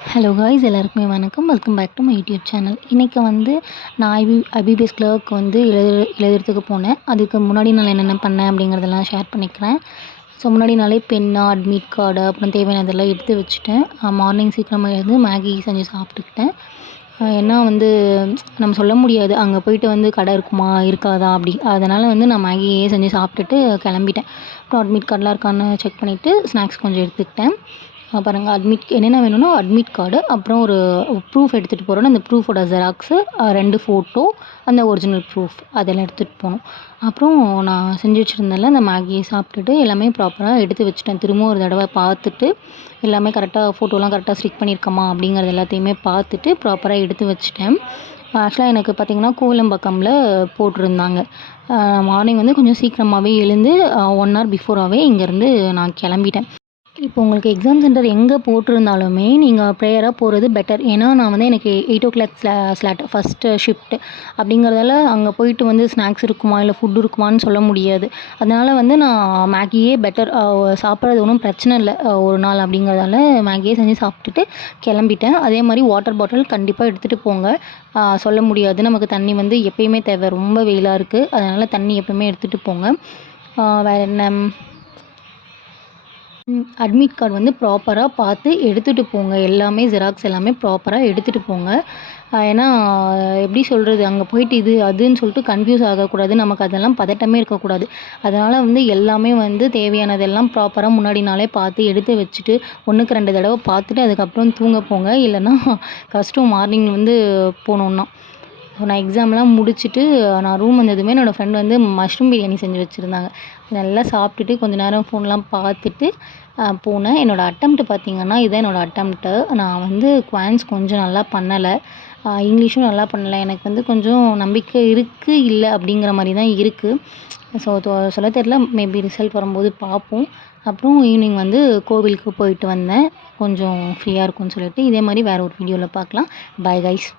Hello guys, எல்லாருக்குமே வணக்கம். Welcome back to my YouTube channel. இன்றைக்கி வந்து நான் ஐபிபிஎஸ் கிளர்க் வந்து எழுதுறதுக்கு போனேன். அதுக்கு முன்னாடி நான் என்னென்ன பண்ணேன் அப்படிங்கிறதெல்லாம் ஷேர் பண்ணிக்கிறேன். ஸோ முன்னாடி நாளே பென்னு, அட்மிட் கார்டு, அப்புறம் தேவையானதெல்லாம் எடுத்து வச்சுட்டேன். மார்னிங் சீக்கிரமாக எழுந்து மேகி செஞ்சு சாப்பிட்டுக்கிட்டேன். ஏன்னா வந்து நம்ம சொல்ல முடியாது அங்கே போயிட்டு வந்து கடை இருக்குமா இருக்காதா அப்படி. அதனால் வந்து நான் மேகியே செஞ்சு சாப்பிட்டுட்டு கிளம்பிட்டேன். அப்புறம் அட்மிட் கார்டெலாம் இருக்கான்னு செக் பண்ணிவிட்டு ஸ்நாக்ஸ் கொஞ்சம் எடுத்துக்கிட்டேன். பாருங்கள், என்னென்ன வேணும்னா அட்மிட் கார்டு, அப்புறம் ஒரு ப்ரூஃப் எடுத்துகிட்டு போகிறோன்னா அந்த ப்ரூஃபோட ஜெராக்ஸு, 2 ஃபோட்டோ, அந்த ஒரிஜினல் ப்ரூஃப் அதெல்லாம் எடுத்துகிட்டு போகணும். அப்புறம் நான் செஞ்சு வச்சுருந்தேன்ல அந்த மேகியை சாப்பிட்டுட்டு எல்லாமே ப்ராப்பராக எடுத்து வச்சுட்டேன். திரும்ப ஒரு தடவை பார்த்துட்டு எல்லாமே கரெக்டாக ஃபோட்டோலாம் கரெக்டாக ஸ்டிக் பண்ணியிருக்கோமா அப்படிங்கிறது எல்லாத்தையுமே பார்த்துட்டு ப்ராப்பராக எடுத்து வச்சுட்டேன். ஆக்சுவலாக எனக்கு பார்த்திங்கன்னா கோவிலம்பாக்கமில் போட்டிருந்தாங்க. மார்னிங் வந்து கொஞ்சம் சீக்கிரமாகவே எழுந்து 1 ஹவர் பிஃபோராகவே இங்கேருந்து நான் கிளம்பிட்டேன். இப்போ உங்களுக்கு எக்ஸாம் சென்டர் எங்கே போட்டிருந்தாலுமே நீங்கள் ப்ரேயராக போகிறது பெட்டர். ஏன்னா நான் வந்து எனக்கு 8 o'clock slot first shift அப்படிங்கிறதால அங்கே போயிட்டு வந்து ஸ்நாக்ஸ் இருக்குமா இல்லை ஃபுட் இருக்குமான்னு சொல்ல முடியாது. அதனால் வந்து நான் மேகியே பெட்டர், சாப்பிட்றது ஒன்றும் பிரச்சனை இல்லை ஒரு நாள் அப்படிங்கிறதால மேகியே செஞ்சு சாப்பிட்டுட்டு கிளம்பிட்டேன். அதே மாதிரி வாட்டர் பாட்டில் கண்டிப்பாக எடுத்துகிட்டு போங்க. சொல்ல முடியாது, நமக்கு தண்ணி வந்து எப்பயுமே தேவை. ரொம்ப வெயிலாக இருக்குது, அதனால் தண்ணி எப்பயுமே எடுத்துகிட்டு போங்க. வேறு என்ன, அட்மிட் கார்டு வந்து ப்ராப்பராக பார்த்து எடுத்துகிட்டு போங்க. எல்லாமே ஜெராக்ஸ் எல்லாமே ப்ராப்பராக எடுத்துகிட்டு போங்க. ஏன்னா எப்படி சொல்கிறது, அங்கே போயிட்டு இது அதுன்னு சொல்லிட்டு கன்ஃப்யூஸ் ஆகக்கூடாது. நமக்கு அதெல்லாம் பதட்டமே இருக்கக்கூடாது. அதனால் வந்து எல்லாமே வந்து தேவையானதெல்லாம் ப்ராப்பராக முன்னாடி நாளே பார்த்து எடுத்து வச்சுட்டு 1க்கு 2 தடவை பார்த்துட்டு அதுக்கப்புறம் தூங்க போங்க. இல்லைன்னா கஷ்டம் மார்னிங் வந்து போனோன்னா. நான் எக்ஸாம்லாம் முடிச்சுட்டு நான் ரூம் வந்ததுமே என்னோடய ஃப்ரெண்ட் வந்து மஷ்ரூம் பிரியாணி செஞ்சு வச்சுருந்தாங்க. நல்லா சாப்பிட்டுட்டு கொஞ்ச நேரம் ஃபோன்லாம் பார்த்துட்டு போனேன். என்னோடய அட்டெம்ப்ட் பார்த்திங்கன்னா இதுதான் என்னோடய அட்டெம்ப்ட்டு. நான் வந்து குவான்ஸ் கொஞ்சம் நல்லா பண்ணலை, இங்கிலீஷும் நல்லா பண்ணலை. எனக்கு வந்து கொஞ்சம் நம்பிக்கை இருக்குது இல்லை அப்படிங்கிற மாதிரி தான் இருக்குது. ஸோ சொல்ல தெரியல, மேபி ரிசல்ட் வரும்போது பார்ப்போம். அப்புறம் ஈவினிங் வந்து கோவிலுக்கு போயிட்டு வந்தேன், கொஞ்சம் ஃப்ரீயாக இருக்கும்னு சொல்லிட்டு. இதே மாதிரி வேறு ஒரு வீடியோவில் பார்க்கலாம். Bye guys.